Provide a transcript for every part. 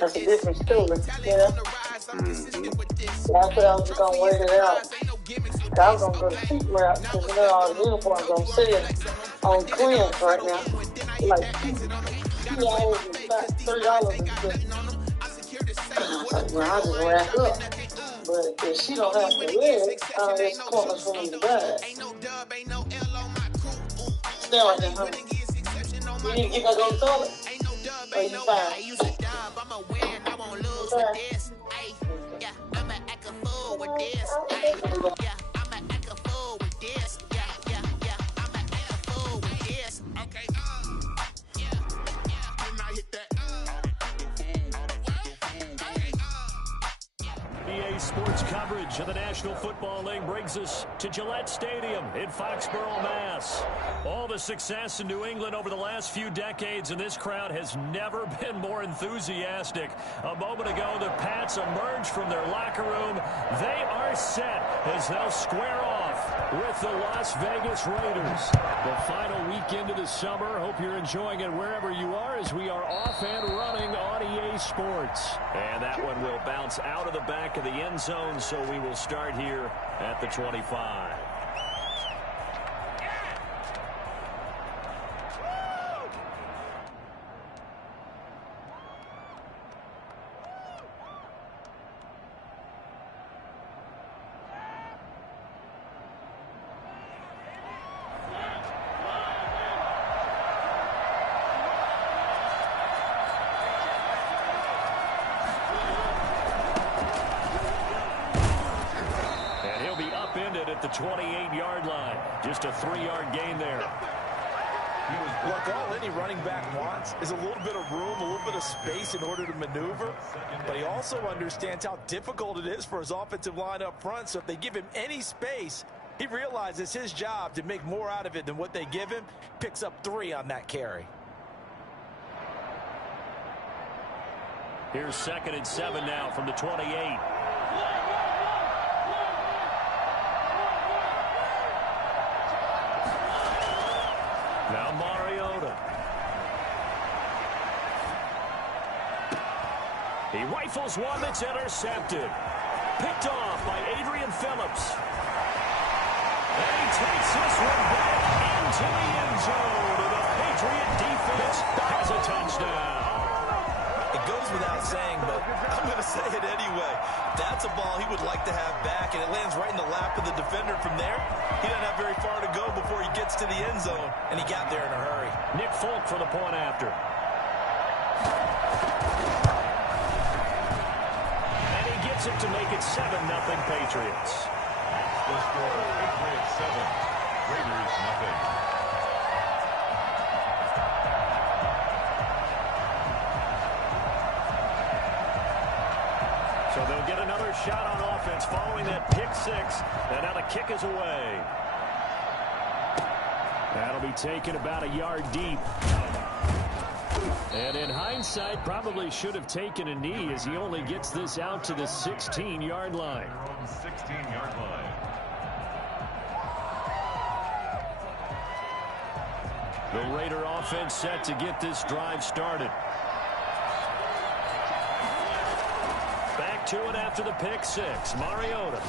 That's a different story, you know? That's what I was just gonna wait it out. I was gonna go the cheap route because you know all the uniforms on sale on clearance right now. Like $2 and about $3 and stuff. I was like, well, I'll just rack up. But if she don't have to wear it, it's pointless for me to buy it. Stay right there, honey. You need to get back on the toilet? Or you fine? You fine? Sports coverage of the National Football League brings us to Gillette Stadium in Foxborough, Mass. All the success in New England over the last few decades, and this crowd has never been more enthusiastic. A moment ago, the Pats emerged from their locker room. They are set as they'll square off with the Las Vegas Raiders. The final weekend of the summer. Hope you're enjoying it wherever you are as we are off and running on EA Sports. And that one will bounce out of the back of the end zone, so we will start here at the 25. At the 28-yard line. Just a 3-yard gain there. Look, all any running back wants is a little bit of room, a little bit of space in order to maneuver. But he also understands how difficult it is for his offensive line up front. So if they give him any space, he realizes his job to make more out of it than what they give him. Picks up 3 on that carry. Here's 2nd and 7 now from the 28. Now Mariota. He rifles one that's intercepted. Picked off by Adrian Phillips. And he takes this one back into the end zone. And the Patriot defense has a touchdown. It goes without saying, but I'm going to say it anyway. That's a ball he would like to have back, and it lands right in the lap of the defender from there. He doesn't have very far to go before he gets to the end zone, and he got there in a hurry. Nick Folk for the point after. And he gets it to make it 7-0 Patriots. That's the score. Patriots 7, Raiders nothing. So they'll get another shot on offense following that pick 6. And now the kick is away. That'll be taken about a yard deep. And in hindsight, probably should have taken a knee as he only gets this out to the 16-yard line. 16-yard line. The Raider offense set to get this drive started. Back to it after the pick 6. Mariota.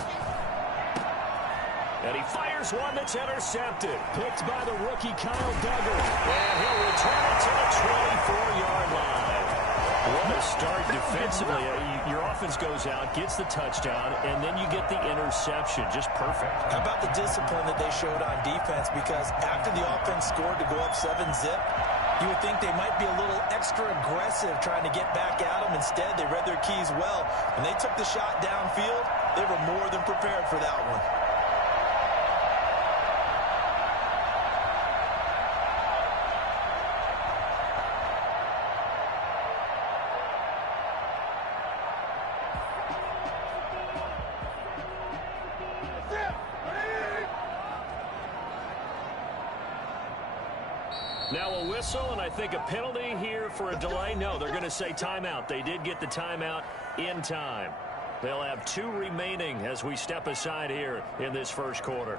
And he fires one that's intercepted. Picked by the rookie Kyle Duggar. And he'll return it to the 24-yard line. What a start defensively. Your offense goes out, gets the touchdown, and then you get the interception. Just perfect. How about the discipline that they showed on defense? Because after the offense scored to go up 7-zip, you would think they might be a little extra aggressive trying to get back at them. Instead, they read their keys well. When they took the shot downfield, they were more than prepared for that one. Now a whistle, and I think a penalty here for a delay. No, they're going to say timeout. They did get the timeout in time. They'll have 2 remaining as we step aside here in this first quarter.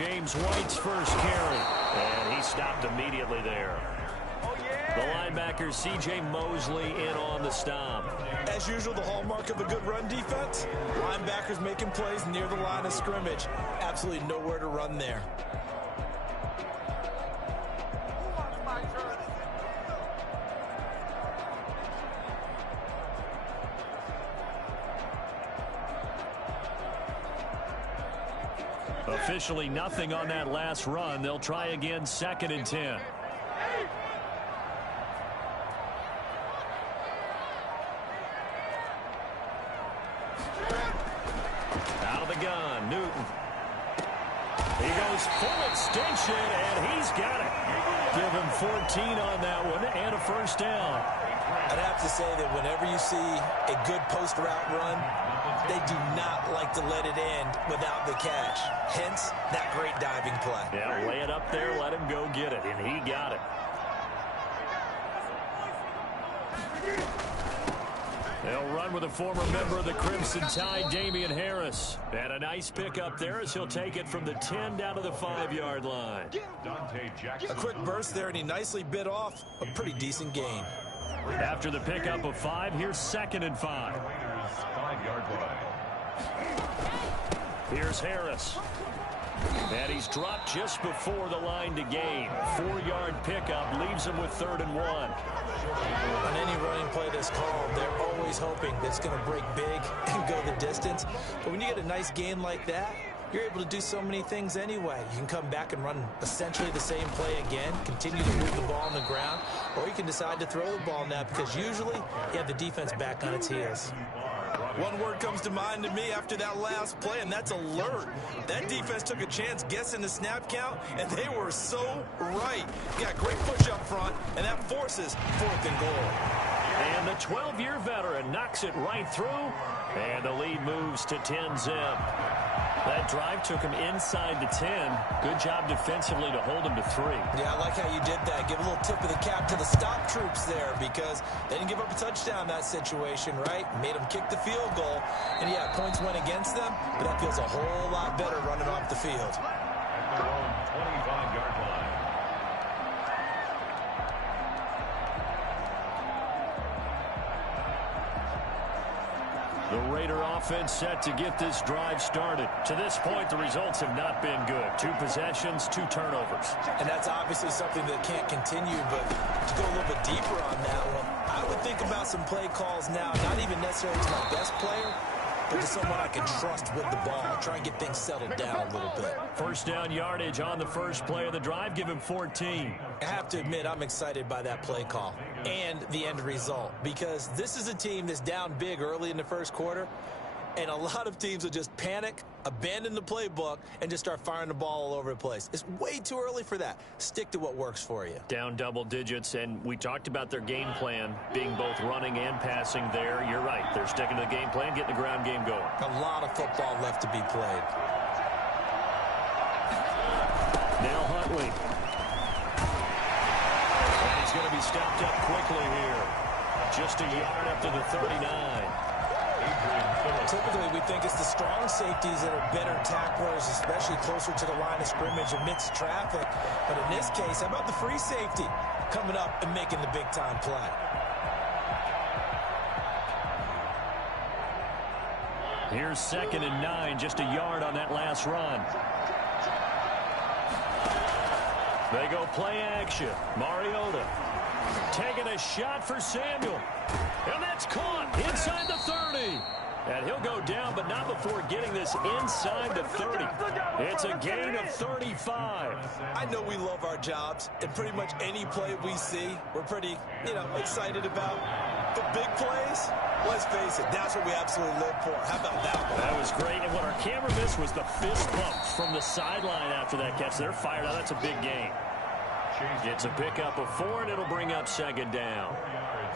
James White's first carry. And he stopped immediately there. The linebacker, C.J. Mosley, in on the stop. As usual, the hallmark of a good run defense, linebackers making plays near the line of scrimmage. Absolutely nowhere to run there. Officially nothing on that last run. They'll try again, 2nd and 10. Out of the gun, Newton. He goes full extension, and he's got it. Give him 14 on that one and a first down. I'd have to say that whenever you see a good post route run, they do not like to let it end without the catch. Hence, that great diving play. Yeah, lay it up there, let him go get it, and he got it. They'll run with a former member of the Crimson Tide, Damian Harris. And a nice pick up there as he'll take it from the 10 down to the 5-yard line. A quick burst there, and he nicely bit off a pretty decent gain. After the pickup of 5, here's 2nd and 5. 5-yard line. Here's Harris. And he's dropped just before the line to gain. 4-yard pickup leaves him with 3rd and 1. On any running play that's called, they're always hoping that it's going to break big and go the distance. But when you get a nice gain like that, you're able to do so many things anyway. You can come back and run essentially the same play again, continue to move the ball on the ground, or you can decide to throw the ball now because usually you have the defense back on its heels. One word comes to mind to me after that last play, and that's alert. That defense took a chance guessing the snap count, and they were so right. Got great push up front, and that forces 4th and goal. And the 12-year veteran knocks it right through, and the lead moves to 10-zip. That drive took him inside the 10. Good job defensively to hold him to 3. Yeah, I like how you did that. Give a little tip of the cap to the stop troops there because they didn't give up a touchdown in that situation, right? Made them kick the field goal. And, yeah, points went against them, but that feels a whole lot better running off the field. At their own 25-yard line. The Raider offense set to get this drive started. To this point, the results have not been good. 2 possessions, 2 turnovers. And that's obviously something that can't continue, but to go a little bit deeper on that one, I would think about some play calls now, not even necessarily to my best player, but to someone I can trust with the ball. Try and get things settled down a little bit. First down yardage on the first play of the drive. Give him 14. I have to admit, I'm excited by that play call and the end result because this is a team that's down big early in the first quarter, and a lot of teams will just panic, abandon the playbook, and just start firing the ball all over the place. It's way too early for that. Stick to what works for you. Down double digits, and we talked about their game plan being both running and passing there. You're right. They're sticking to the game plan, getting the ground game going. A lot of football left to be played. Now Huntley. And he's going to be stopped up quickly here. Just a yard up to the 39. Typically, we think it's the strong safeties that are better tacklers, especially closer to the line of scrimmage amidst traffic. But in this case, how about the free safety coming up and making the big-time play? Here's 2nd and 9, just a yard on that last run. They go play action. Mariota taking a shot for Samuel. And that's caught inside the 30. And he'll go down, but not before getting this inside the 30. It's a gain of 35. I know we love our jobs, and pretty much any play we see, we're pretty, excited about. But big plays, let's face it, that's what we absolutely live for. How about that one? That was great, and what our camera missed was the fist bump from the sideline after that catch. They're fired out. That's a big gain. It's a pickup of 4, and it'll bring up 2nd down.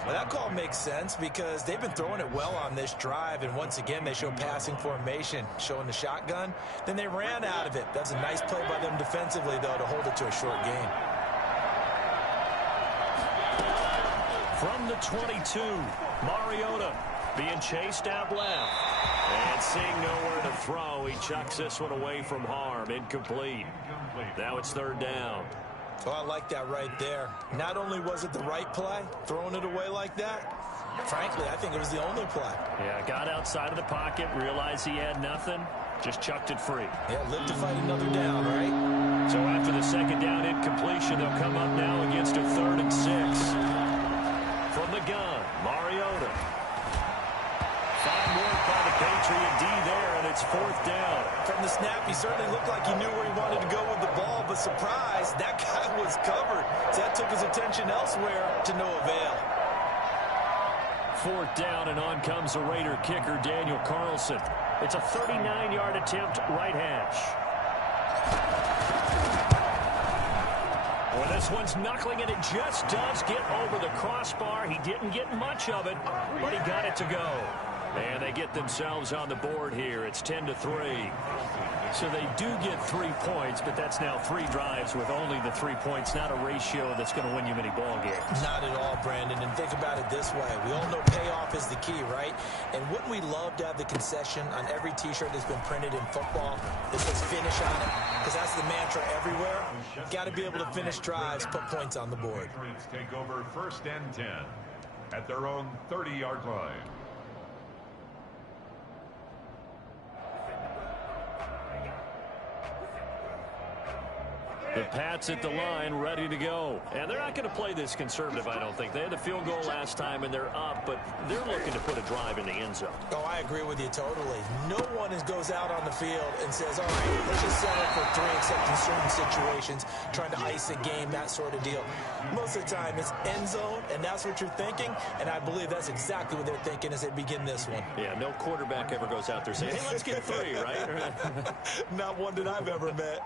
Well, that call makes sense because they've been throwing it well on this drive, and once again, they show passing formation, showing the shotgun. Then they ran out of it. That's a nice play by them defensively, though, to hold it to a short gain. From the 22, Mariota being chased out left. And seeing nowhere to throw, he chucks this one away from harm. Incomplete. Now it's third down. Oh, I like that right there. Not only was it the right play, throwing it away like that, frankly, I think it was the only play. Yeah, got outside of the pocket, realized he had nothing, just chucked it free. Yeah, live to fight another down, right? So after the second down incompletion, they'll come up now against a 3rd and 6. From the gun, Mariota. Fine work by the Patriot D there, and it's 4th down. From the snap, he certainly looked like he knew where he wanted to go with the ball, but surprise, that guy was covered. So that took his attention elsewhere to no avail. 4th down, and on comes the Raider kicker, Daniel Carlson. It's a 39-yard attempt, right hash. Well, this one's knuckling, and it just does get over the crossbar. He didn't get much of it, but he got it to go. And they get themselves on the board here. It's 10-3. So they do get 3 points, but that's now 3 drives with only the 3 points, not a ratio that's going to win you many ball games. Not at all, Brandon. And think about it this way. We all know payoff is the key, right? And wouldn't we love to have the concession on every T-shirt that's been printed in football that says finish on it? Because that's the mantra everywhere. Got to be able to finish drives, put points on the board. Take over 1st and 10 at their own 30-yard line. The Pats at the line, ready to go. And they're not going to play this conservative, I don't think. They had the field goal last time, and they're up, but they're looking to put a drive in the end zone. Oh, I agree with you totally. No one goes out on the field and says, all right, let's just settle for 3, except in certain situations, trying to ice a game, that sort of deal. Most of the time, it's end zone, and that's what you're thinking, and I believe that's exactly what they're thinking as they begin this one. Yeah, no quarterback ever goes out there saying, hey, let's get 3, right? Not one that I've ever met.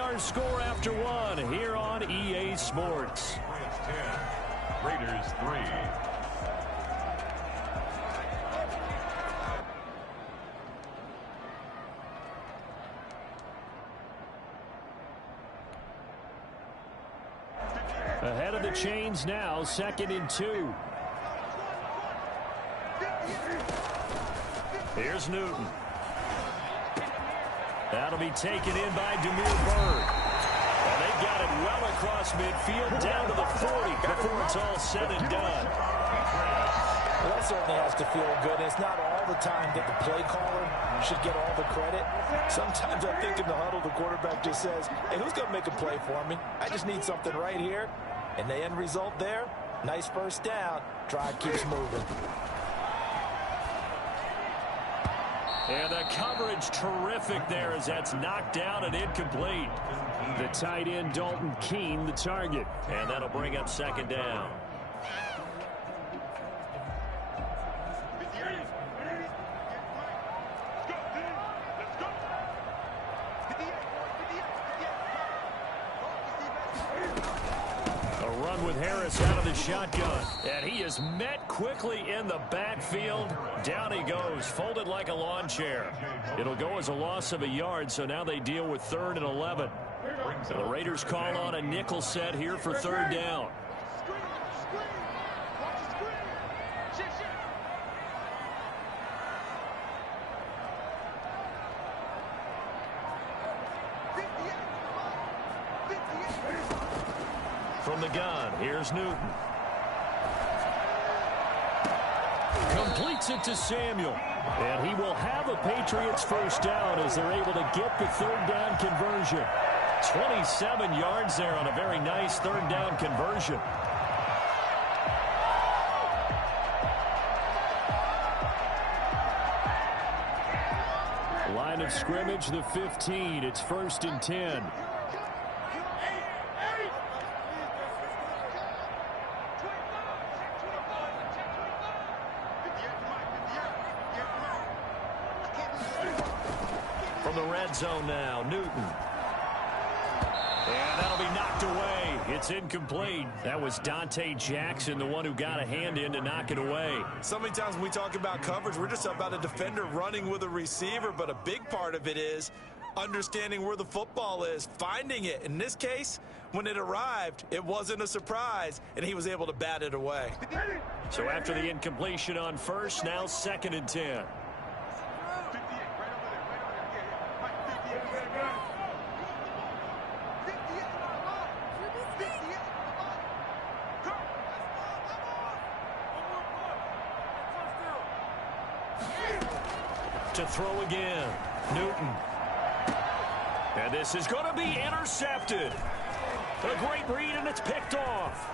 Our score after 1 here on EA Sports. 10, Raiders 3. Ahead of the chains now, 2nd and 2. Here's Newton. That'll be taken in by Demir Bird. And they've got it well across midfield, down to the 40 before it's all said and done. Well, that certainly has to feel good. It's not all the time that the play caller should get all the credit. Sometimes I think in the huddle, the quarterback just says, hey, who's going to make a play for me? I just need something right here. And the end result there, nice 1st down. Drive keeps moving. And the coverage terrific there as that's knocked down and incomplete. The tight end, Dalton Keene, the target. And that'll bring up 2nd down. Out of the shotgun, and he is met quickly in the backfield. Down he goes, folded like a lawn chair. It'll go as a loss of a yard, so now they deal with 3rd and 11. So the Raiders call on a nickel set here for 3rd down. From the gun, here's Newton. Completes it to Samuel. And he will have a Patriots 1st down as they're able to get the 3rd down conversion. 27 yards there on a very nice 3rd down conversion. Line of scrimmage, the 15. It's 1st and 10. From the red zone now, Newton. And that'll be knocked away. It's incomplete. That was Dante Jackson, the one who got a hand in to knock it away. So many times when we talk about coverage, we're just about a defender running with a receiver, but a big part of it is understanding where the football is, finding it. In this case, when it arrived, it wasn't a surprise, and he was able to bat it away. So after the incompletion on first, now 2nd and 10. To throw again, Newton. And this is going to be intercepted. A great read, and it's picked off.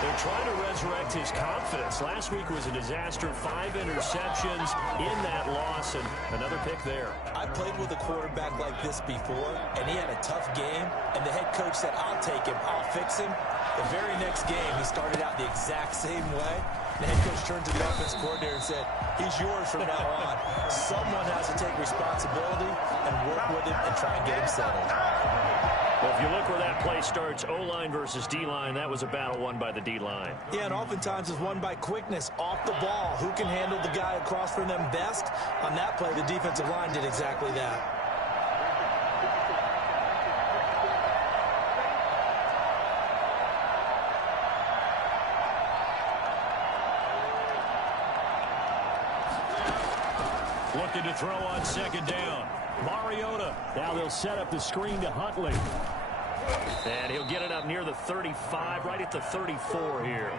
They're trying to resurrect his confidence. Last week was a disaster. 5 interceptions in that loss, and another pick there. I played with a quarterback like this before, and he had a tough game, and the head coach said, I'll take him, I'll fix him. The very next game, he started out the exact same way. The head coach turned to the offense coordinator and said, he's yours from now on. Someone has to take responsibility and work with him and try and get him settled. Well, if you look where that play starts, O-line versus D-line, that was a battle won by the D-line. Yeah, and oftentimes it's won by quickness, off the ball. Who can handle the guy across from them best? On that play, the defensive line did exactly that. Looking to throw on 2nd down. Mariota. Now they'll set up the screen to Huntley. And he'll get it up near the 35, right at the 34 here.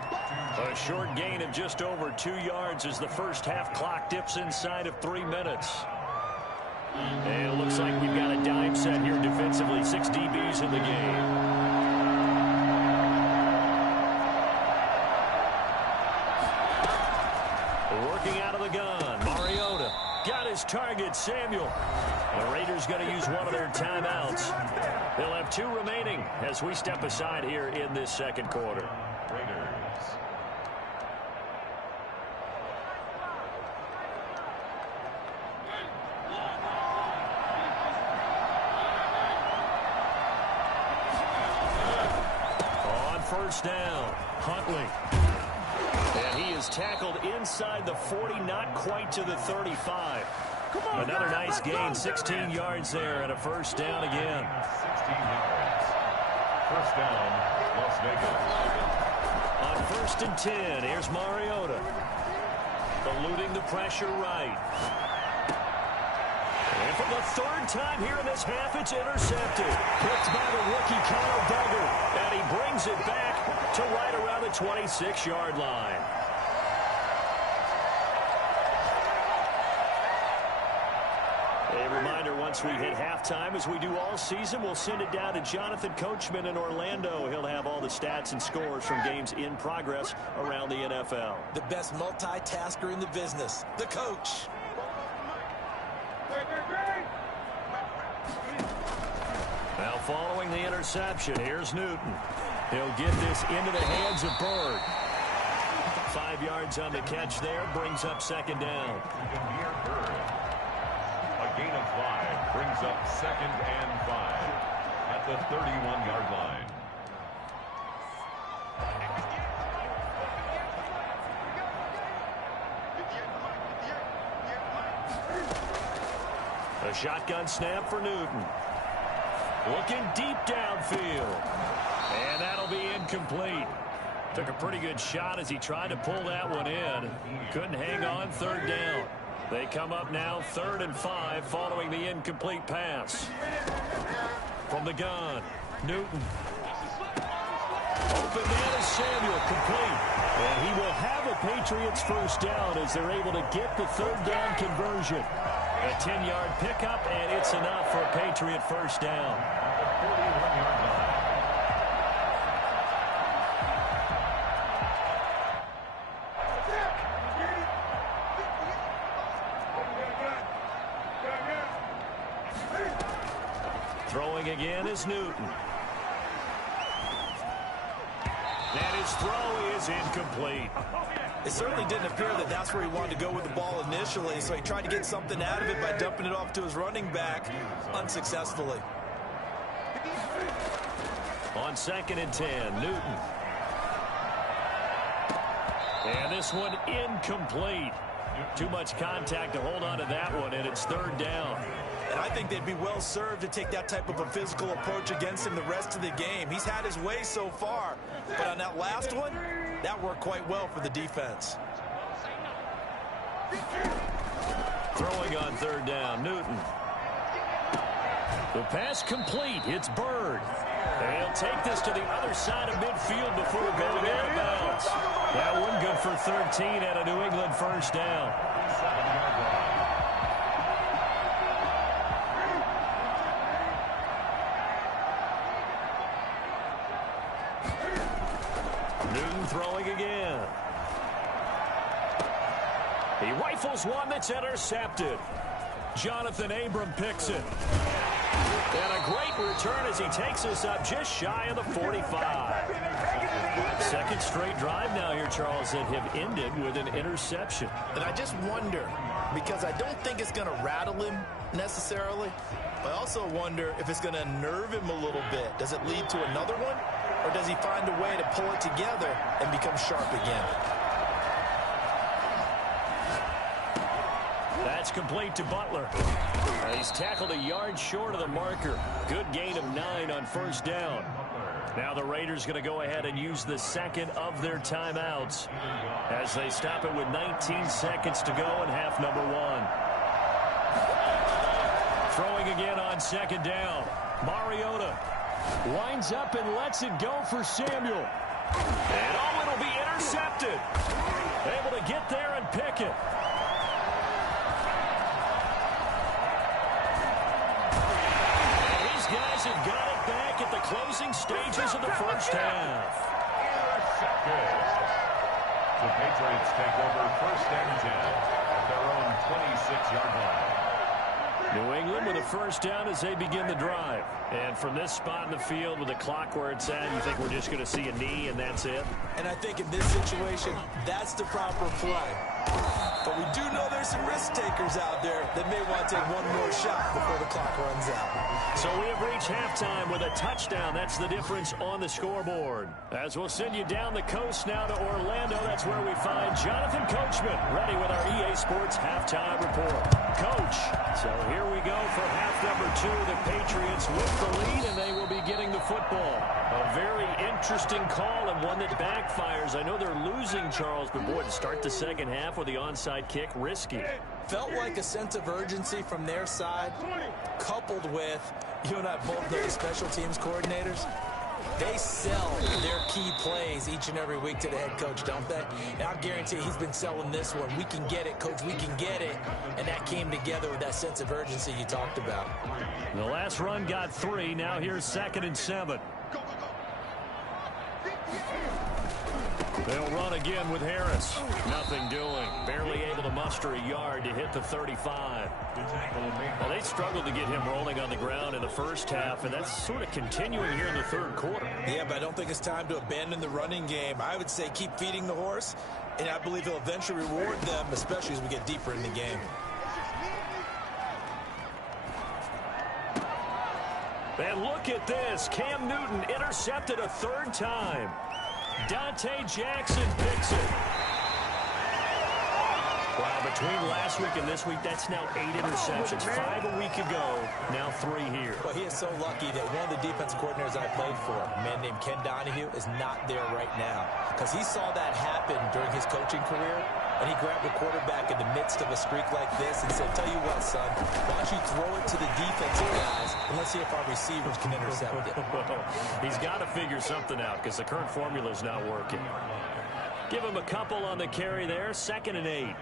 A short gain of just over 2 yards as the first half clock dips inside of 3 minutes. And it looks like we've got a dime set here defensively. 6 DBs in the game. Working out of the gun, Mariota. Got his target, Samuel. The Raiders going to use one of their timeouts. They'll have 2 remaining as we step aside here in this 2nd quarter. Raiders. On 1st down, Huntley. And he is tackled inside the 40, not quite to the 35. Another nice gain, 16 yards there, and a 1st down again. 16 yards. 1st down, Las Vegas. On 1st and 10, here's Mariota. Eluding the pressure right. And for the 3rd time here in this half, it's intercepted. Picked by the rookie Kyle Duggar. And he brings it back to right around the 26-yard line. A reminder, once we hit halftime, as we do all season, we'll send it down to Jonathan Coachman in Orlando. He'll have all the stats and scores from games in progress around the NFL. The best multitasker in the business, the coach. Now following the interception, here's Newton. He'll get this into the hands of Bird. 5 yards on the catch there, brings up 2nd down. A gain of 5 brings up 2nd and 5 at the 31-yard line. A shotgun snap for Newton. Looking deep downfield. And that'll be incomplete. Took a pretty good shot as he tried to pull that one in. Couldn't hang on, 3rd down. They come up now 3rd and 5 following the incomplete pass. From the gun, Newton. Open man is Samuel, complete. And he will have a Patriots 1st down as they're able to get the 3rd down conversion. A 10-yard pickup, and it's enough for a Patriot 1st down. At the 41-yard line. Throwing again is Newton. And his throw is incomplete. It certainly didn't appear that that's where he wanted to go with the ball initially, so he tried to get something out of it by dumping it off to his running back unsuccessfully. On 2nd and 10, Newton. And this one incomplete. Too much contact to hold on to that one, and it's 3rd down. And I think they'd be well served to take that type of a physical approach against him the rest of the game. He's had his way so far, but on that last one, that worked quite well for the defense. Throwing on 3rd down, Newton. The pass complete. It's Bird. And he'll take this to the other side of midfield before going out of bounds. That one good for 13 at a New England 1st down. Newton throwing again. He rifles one that's intercepted. Jonathan Abram picks it. And a great return as he takes us up just shy of the 45. 2nd straight drive now here, Charles, that have ended with an interception. And I just wonder, because I don't think it's going to rattle him necessarily. I also wonder if it's going to nerve him a little bit. Does it lead to another one? Or does he find a way to pull it together and become sharp again? That's complete to Butler. He's tackled a yard short of the marker. Good gain of 9 on 1st down. Now the Raiders going to go ahead and use the 2nd of their timeouts as they stop it with 19 seconds to go in half number 1. Throwing again on 2nd down. Mariota winds up and lets it go for Samuel. And it'll be intercepted. Able to get there and pick it. Guys have got it back at the closing stages of the 1st half. The Patriots take over 1st and 10 at their own 26-yard line. New England with a 1st down as they begin the drive. And from this spot in the field with the clock where it's at, you think we're just going to see a knee and that's it? And I think in this situation, that's the proper play. But we do know there's some risk takers out there that may want to take one more shot before the clock runs out. So we have reached halftime with a touchdown. That's the difference on the scoreboard. As we'll send you down the coast now to Orlando, that's where we find Jonathan Coachman ready with our EA Sports halftime report. Coach, so here we go for half number 2. The Patriots with the lead, and they will be getting the football. A very interesting call and one that backfires. I know they're losing, Charles, but boy, to start the 2nd half with the onside kick, risky. Felt like a sense of urgency from their side, coupled with, you and I both know the special teams coordinators. They sell their key plays each and every week to the head coach, don't they? And I guarantee he's been selling this one. We can get it, coach, we can get it. And that came together with that sense of urgency you talked about. The last run got 3. Now here's 2nd and 7. They'll run again with Harris. Nothing doing. Barely able to muster a yard to hit the 35. Well, they struggled to get him rolling on the ground in the 1st half, and that's sort of continuing here in the 3rd quarter. Yeah, but I don't think it's time to abandon the running game. I would say keep feeding the horse, and I believe he'll eventually reward them, especially as we get deeper in the game. And look at this. Cam Newton intercepted a 3rd time. Dante Jackson picks it. Wow, between last week and this week, that's now 8 interceptions. 5 a week ago, now 3 here. Well, he is so lucky that one of the defensive coordinators I played for, a man named Ken Donahue, is not there right now. Because he saw that happen during his coaching career, and he grabbed the quarterback in the midst of a streak like this and said, tell you what, son, why don't you throw it to the defensive guys, and let's see if our receivers can intercept it. He's got to figure something out because the current formula is not working. Give him a couple on the carry there. 2nd and 8.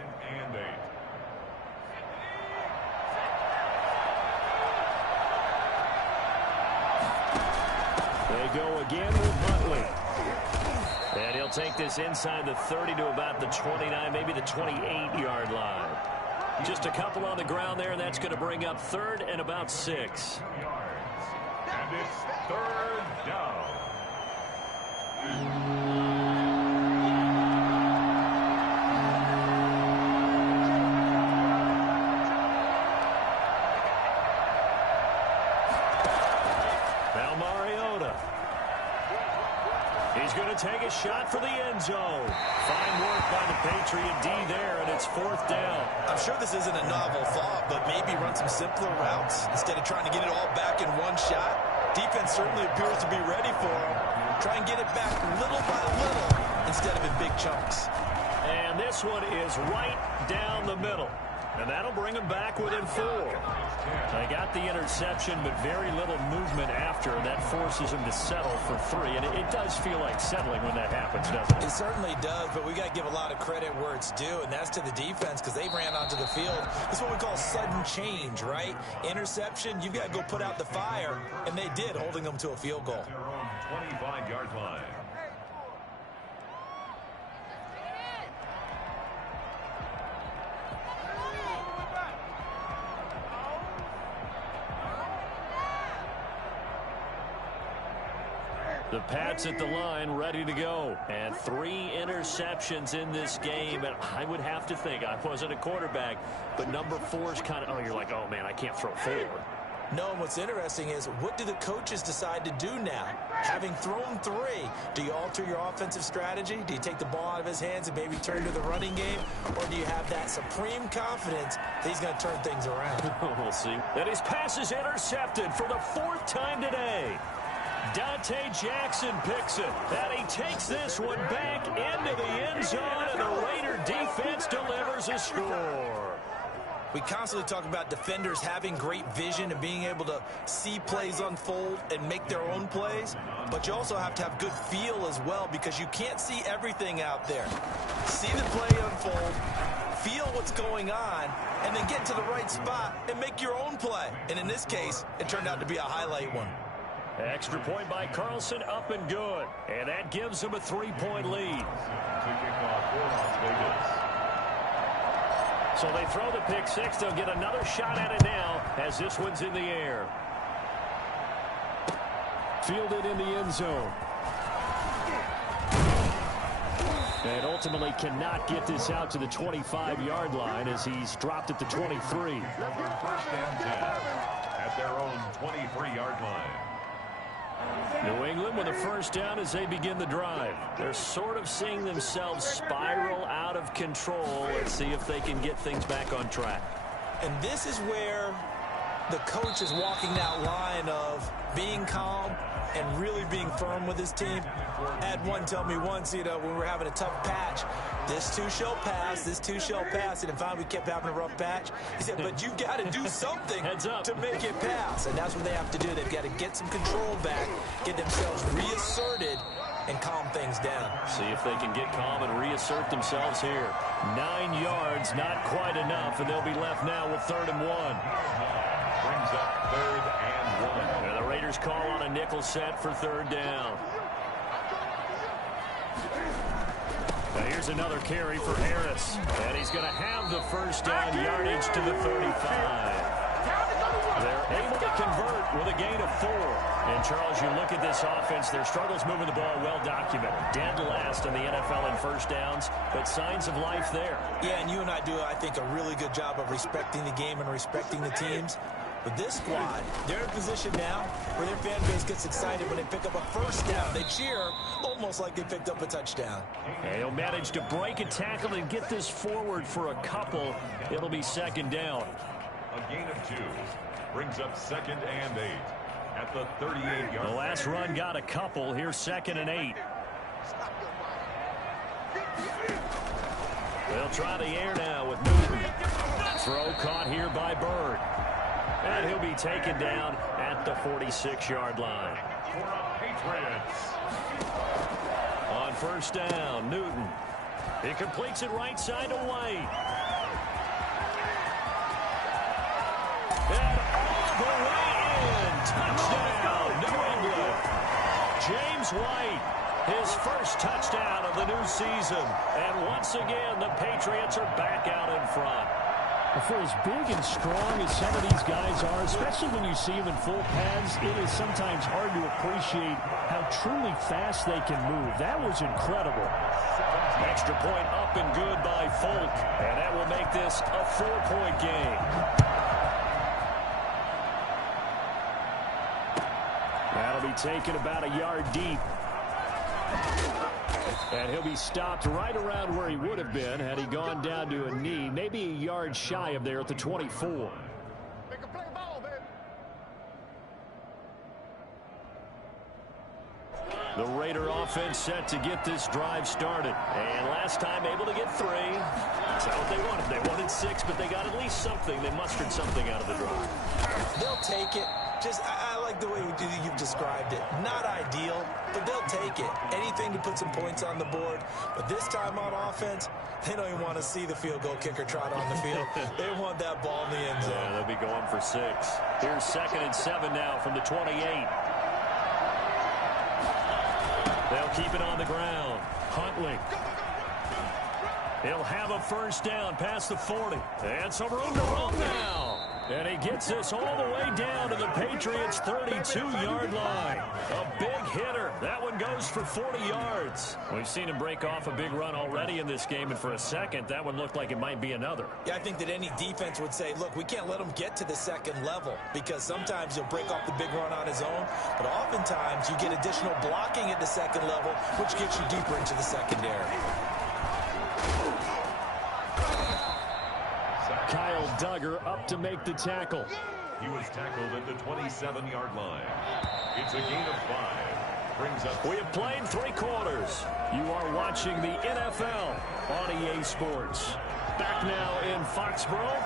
They go again with Huntley. And he'll take this inside the 30 to about the 29, maybe the 28-yard line. Just a couple on the ground there, and that's going to bring up 3rd and about 6. And it's 3rd down. take a shot for the end zone. Fine work by the Patriot D there, and it's 4th down. I'm sure this isn't a novel thought, but maybe run some simpler routes instead of trying to get it all back in one shot. Defense certainly appears to be ready for him. Try and get it back little by little instead of in big chunks. And this one is right down the middle. And that'll bring them back within 4. They got the interception, but very little movement after. That forces them to settle for 3. And it does feel like settling when that happens, doesn't it? It certainly does, but we got to give a lot of credit where it's due, and that's to the defense because they ran onto the field. This is what we call sudden change, right? Interception, you've got to go put out the fire, and they did, holding them to a field goal. 25-yard line. The Pats at the line, ready to go. And 3 interceptions in this game. And I would have to think, I wasn't a quarterback, but number 4 is kind of, oh, you're like, oh, man, I can't throw 4. No, and what's interesting is, what do the coaches decide to do now? Having thrown 3, do you alter your offensive strategy? Do you take the ball out of his hands and maybe turn to the running game? Or do you have that supreme confidence that he's going to turn things around? We'll see. And his pass is intercepted for the 4th time today. Dante Jackson picks it, and he takes this one back into the end zone, and the Raider defense delivers a score. We constantly talk about defenders having great vision and being able to see plays unfold and make their own plays, but you also have to have good feel as well because you can't see everything out there. See the play unfold, feel what's going on, and then get to the right spot and make your own play. And in this case, it turned out to be a highlight one. Extra point by Carlson, up and good. And that gives them a 3-point lead. So they throw the pick 6. They'll get another shot at it now as this one's in the air. Fielded in the end zone. And ultimately cannot get this out to the 25-yard line as he's dropped at the 23. First and 10 at their own 23-yard line. New England with a first down as they begin the drive. They're sort of seeing themselves spiral out of control. Let's see if they can get things back on track. And this is where the coach is walking that line of being calm and really being firm with his team. I had one tell me once, when we were having a tough patch, this too shall pass, this too shall pass. And finally we kept having a rough patch. He said, but you've got to do something to make it pass. And that's what they have to do. They've got to get some control back, get themselves reasserted, and calm things down. See if they can get calm and reassert themselves here. 9 yards, not quite enough, and they'll be left now with 3rd and 1. Brings up 3rd and 1. And the Raiders call on a nickel set for 3rd down. Now here's another carry for Harris. And he's going to have the first down yardage to the 35. They're able to convert with a gain of 4. And, Charles, you look at this offense, their struggles moving the ball well documented. Dead last in the NFL in first downs, but signs of life there. Yeah, and you and I do, I think, a really good job of respecting the game and respecting the teams. But this squad, they're in a position now where their fan base gets excited when they pick up a first down. They cheer almost like they picked up a touchdown. And he'll manage to break a tackle and get this forward for a couple. It'll be 2nd down. A gain of 2 brings up 2nd and 8 at the 38-yard line. The last run got a couple. Here's 2nd and 8. They'll try the air now with Newton. Throw caught here by Bird. And he'll be taken down at the 46-yard line. For the Patriots. On first down, Newton. He completes it right side to White. And all the way in. Touchdown, New England. James White, his first touchdown of the new season. And once again, the Patriots are back out in front. For as big and strong as some of these guys are, especially when you see them in full pads, it is sometimes hard to appreciate how truly fast they can move. That was incredible. Extra point up and good by Folk, and that will make this a 4-point game. That'll be taken about a yard deep. And he'll be stopped right around where he would have been had he gone down to a knee, maybe a yard shy of there at the 24. The Raider offense set to get this drive started. And last time able to get 3. That's not what they wanted. They wanted 6, but they got at least something. They mustered something out of the drive. They'll take it. I like the way you've described it. Not ideal, but they'll take it. Anything to put some points on the board. But this time on offense, they don't even want to see the field goal kicker trot on the field. They want that ball in the end zone. Yeah, they'll be going for 6. Here's 2nd and 7 now from the 28. They'll keep it on the ground. Huntley. He'll have a first down past the 40. And some room to roam now. And he gets this all the way down to the Patriots' 32-yard line. A big hitter. That one goes for 40 yards. We've seen him break off a big run already in this game, and for a second, that one looked like it might be another. Yeah, I think that any defense would say, look, we can't let him get to the second level because sometimes he'll break off the big run on his own, but oftentimes you get additional blocking at the second level, which gets you deeper into the secondary. Kyle Duggar up to make the tackle. He was tackled at the 27-yard line. It's a gain of 5. Brings up. We have played 3 quarters. You are watching the NFL on EA Sports. Back now in Foxborough.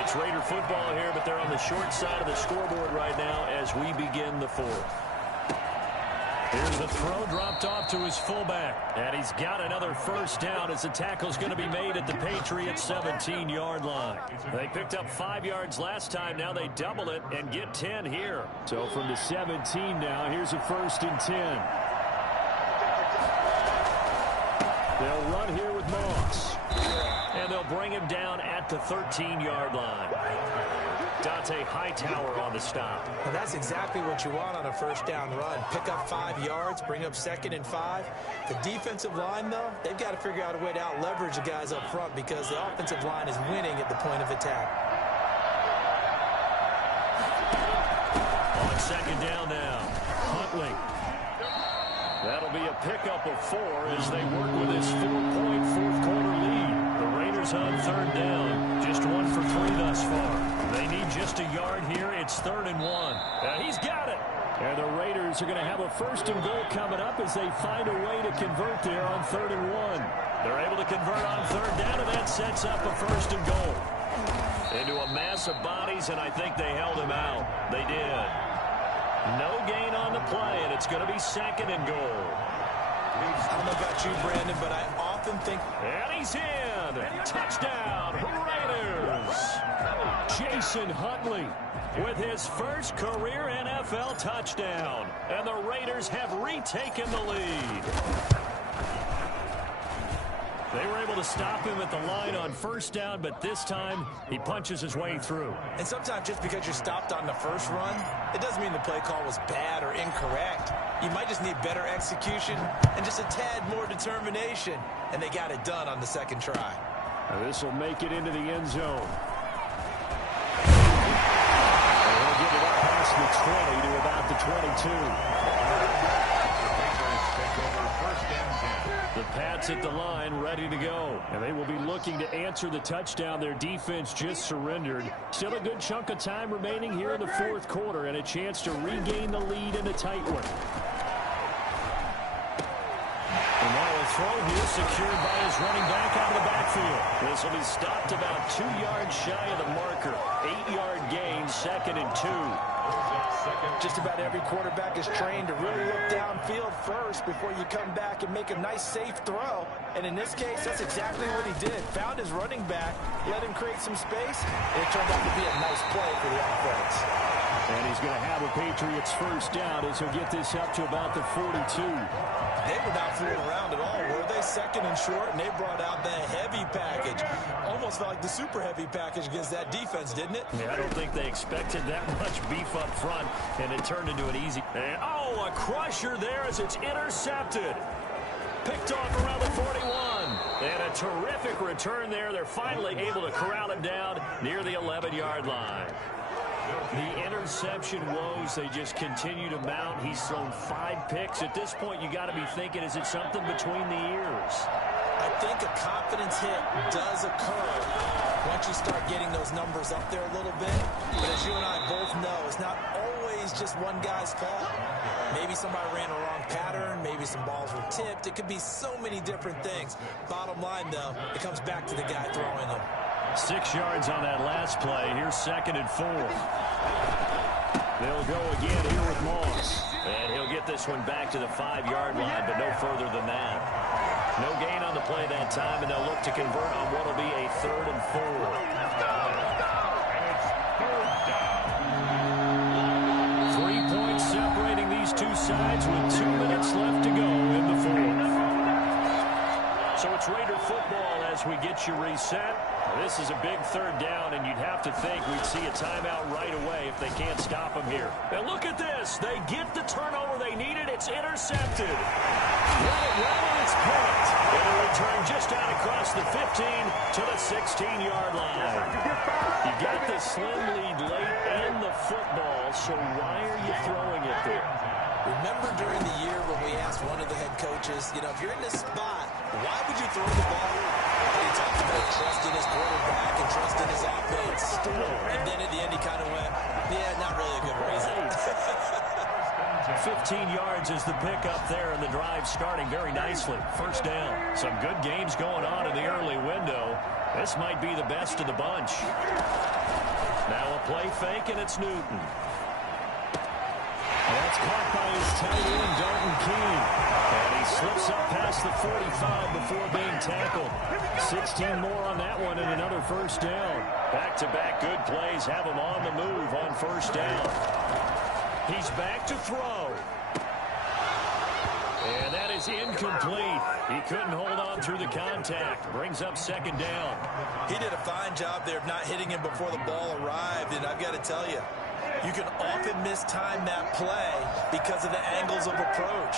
It's Raider football here, but they're on the short side of the scoreboard right now as we begin the 4th. Here's the throw dropped off to his fullback. And he's got another first down as the tackle's going to be made at the Patriots' 17-yard line. They picked up 5 yards last time. Now they double it and get 10 here. So from the 17 now, here's a 1st and 10. They'll run here with Moss. And they'll bring him down at the 13-yard line. Dante Hightower on the stop. Well, that's exactly what you want on a first down run. Pick up 5 yards, bring up 2nd and 5. The defensive line, though, they've got to figure out a way to out-leverage the guys up front because the offensive line is winning at the point of attack. On 2nd down now, Huntley. That'll be a pickup of 4 as they work with this 4-point fourth-quarter lead. The Raiders on 3rd down, just 1 for 3 thus far. They need just a yard here. It's 3rd and 1. He's got it. And the Raiders are going to have a 1st and goal coming up as they find a way to convert there on 3rd and 1. They're able to convert on 3rd down, and that sets up a 1st and goal. Into a mass of bodies, and I think they held him out. They did. No gain on the play, and it's going to be 2nd and goal. I don't know about you, Brandon, but I often think... And he's in. Touchdown, Raiders. Jason Huntley with his first career NFL touchdown. And the Raiders have retaken the lead. They were able to stop him at the line on 1st down, but this time he punches his way through. And sometimes just because you're stopped on the first run, it doesn't mean the play call was bad or incorrect. You might just need better execution and just a tad more determination. And they got it done on the 2nd try. Now this will make it into the end zone. And he'll get it up past the 20 to about the 22. The Pats at the line, ready to go. And they will be looking to answer the touchdown. Their defense just surrendered. Still a good chunk of time remaining here in the 4th quarter and a chance to regain the lead in a tight one. And now a throw here secured by his running back out of the backfield. This will be stopped about 2 yards shy of the marker. 8-yard gain, 2nd and 2. Just about every quarterback is trained to really look downfield first before you come back and make a nice, safe throw. And in this case, that's exactly what he did. Found his running back, let him create some space, and it turned out to be a nice play for the offense. And he's going to have a Patriots 1st down as he'll get this up to about the 42. They were not fooling around at all, were they? 2nd and short, and they brought out the heavy package. Almost felt like the super heavy package against that defense, didn't it? Yeah, I don't think they expected that much beef up front, and it turned into an easy... And, oh, a crusher there as it's intercepted. Picked off around the 41. And a terrific return there. They're finally able to corral him down near the 11-yard line. The interception woes, they just continue to mount. He's thrown 5 picks. At this point, you got to be thinking, is it something between the ears? I think a confidence hit does occur once you start getting those numbers up there a little bit. But as you and I both know, it's not always just one guy's fault. Maybe somebody ran a wrong pattern. Maybe some balls were tipped. It could be so many different things. Bottom line, though, it comes back to the guy throwing them. 6 yards on that last play. Here's 2nd and 4. They'll go again here with Moss. And he'll get this one back to the 5-yard line, but no further than that. No gain on the play that time, and they'll look to convert on what will be a 3rd and 4. 3 points separating these two sides with 2 minutes left to go in the 4th. So it's Raider football as we get you reset. This is a big 3rd down, and you'd have to think we'd see a timeout right away if they can't stop them here. And look at this. They get the turnover they needed. It's intercepted. Let it run, and it's picked. It'll return just out across the 15 to the 16-yard line. You got the slim lead late in the football, so why are you throwing it there? Remember during the year when we asked one of the head coaches, if you're in this spot, why would you throw the ball? He talked about trusting his quarterback and trusting his offense. And then at the end he kind of went, yeah, not really a good reason. 15 yards is the pickup there, and the drive starting very nicely. 1st down. Some good games going on in the early window. This might be the best of the bunch. Now a play fake, and it's Newton. That's caught by his tight end, Dalton Keene. And he slips up past the 45 before being tackled. 16 more on that one and another 1st down. Back-to-back good plays have him on the move on 1st down. He's back to throw. And that is incomplete. He couldn't hold on through the contact. Brings up 2nd down. He did a fine job there of not hitting him before the ball arrived, and I've got to tell you, you can often mistime that play because of the angles of approach.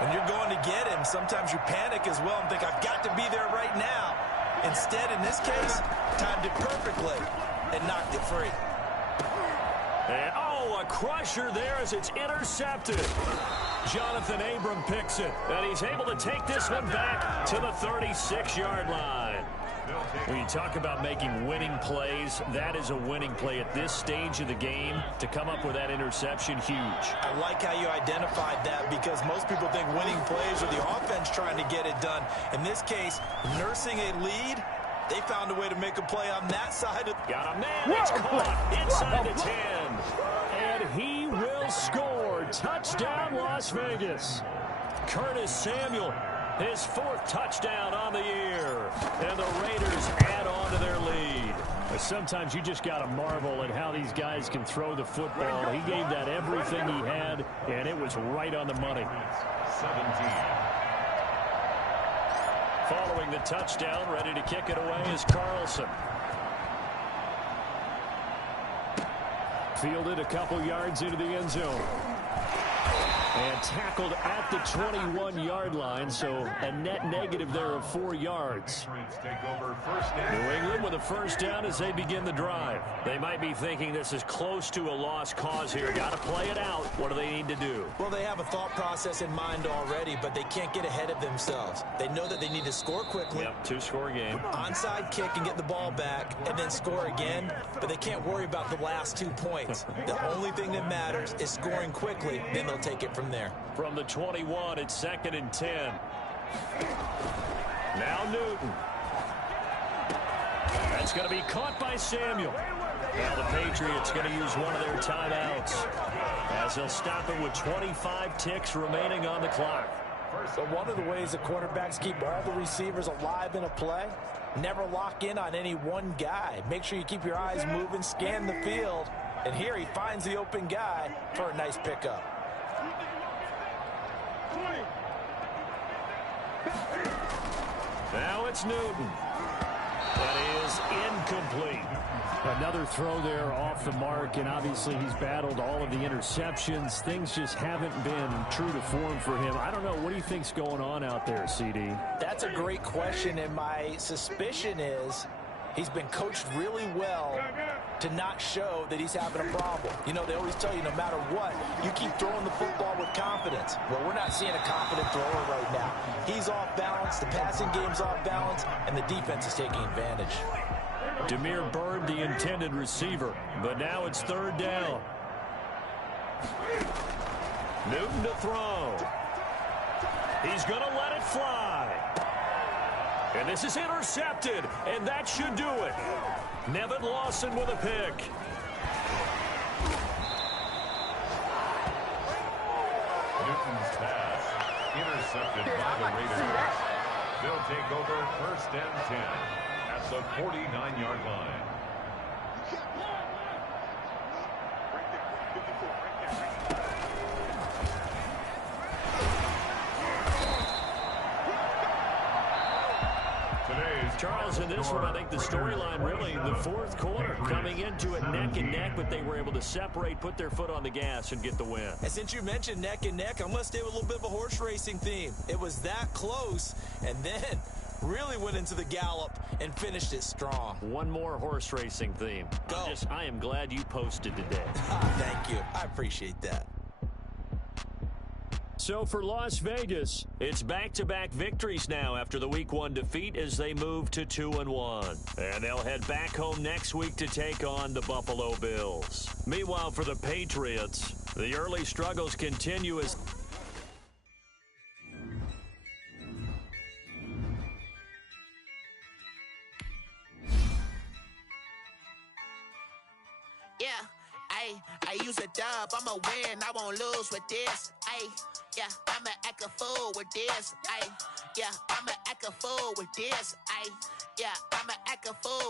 When you're going to get him, sometimes you panic as well and think, I've got to be there right now. Instead, in this case, timed it perfectly and knocked it free. And, a crusher there as it's intercepted. Jonathan Abram picks it, and he's able to take this one back to the 36-yard line. When you talk about making winning plays, that is a winning play at this stage of the game. To come up with that interception, huge. I like how you identified that because most people think winning plays are the offense trying to get it done. In this case, nursing a lead, they found a way to make a play on that side. Got a man, it's caught inside the 10. And he will score. Touchdown, Las Vegas. Curtis Samuel, his 4th touchdown on the year. And the Raiders add on to their lead. Sometimes you just got to marvel at how these guys can throw the football. He gave that everything he had, and it was right on the money. 17. Following the touchdown, ready to kick it away is Carlson. Fielded a couple yards into the end zone. And tackled at the 21-yard line, so a net negative there of 4 yards. New England with a 1st down as they begin the drive. They might be thinking this is close to a lost cause here. Got to play it out. What do they need to do? Well, they have a thought process in mind already, but they can't get ahead of themselves. They know that they need to score quickly. Yep, 2-score game. Onside kick and get the ball back, and then score again, but they can't worry about the last 2 points. The only thing that matters is scoring quickly, then they'll take it from there. From the 21, it's 2nd and 10. Now Newton. That's going to be caught by Samuel. Now the Patriots going to use one of their timeouts as they'll stop it with 25 ticks remaining on the clock. So one of the ways the quarterbacks keep all the receivers alive in a play, never lock in on any one guy. Make sure you keep your eyes moving, scan the field, and here he finds the open guy for a nice pickup. Now it's Newton. That is incomplete. Another throw there off the mark, and obviously he's battled all of the interceptions. Things just haven't been true to form for him. I don't know. What do you think's going on out there, CD? That's a great question, and my suspicion is He's been coached really well to not show that he's having a problem. You know, they always tell you no matter what, you keep throwing the football with confidence. Well, we're not seeing a confident thrower right now. He's off balance, the passing game's off balance, and the defense is taking advantage. Demir Bird, the intended receiver, but now it's third down. Newton to throw. He's going to let it fly. And this is intercepted, and that should do it. Nevin Lawson with a pick. Newton's pass intercepted by the Raiders. They'll take over first and 10 at the 49-yard line. Charles, in this one, I think the storyline really, the fourth quarter, coming into it neck and neck, but they were able to separate, put their foot on the gas, and get the win. And since you mentioned neck and neck, I'm going to stay with a little bit of a horse racing theme. It was that close, and then really went into the gallop and finished it strong. One more horse racing theme. Go. I am glad you posted today. Thank you. I appreciate that. So for Las Vegas, it's back-to-back victories now after the Week 1 defeat as they move to 2-1. And they'll head back home next week to take on the Buffalo Bills. Meanwhile, for the Patriots, the early struggles continue as... Yeah, I use a dub, I'ma win, I won't lose with this, yeah, I'ma act a fool with this, yeah, I'ma act a fool with this, yeah, I'ma act a fool.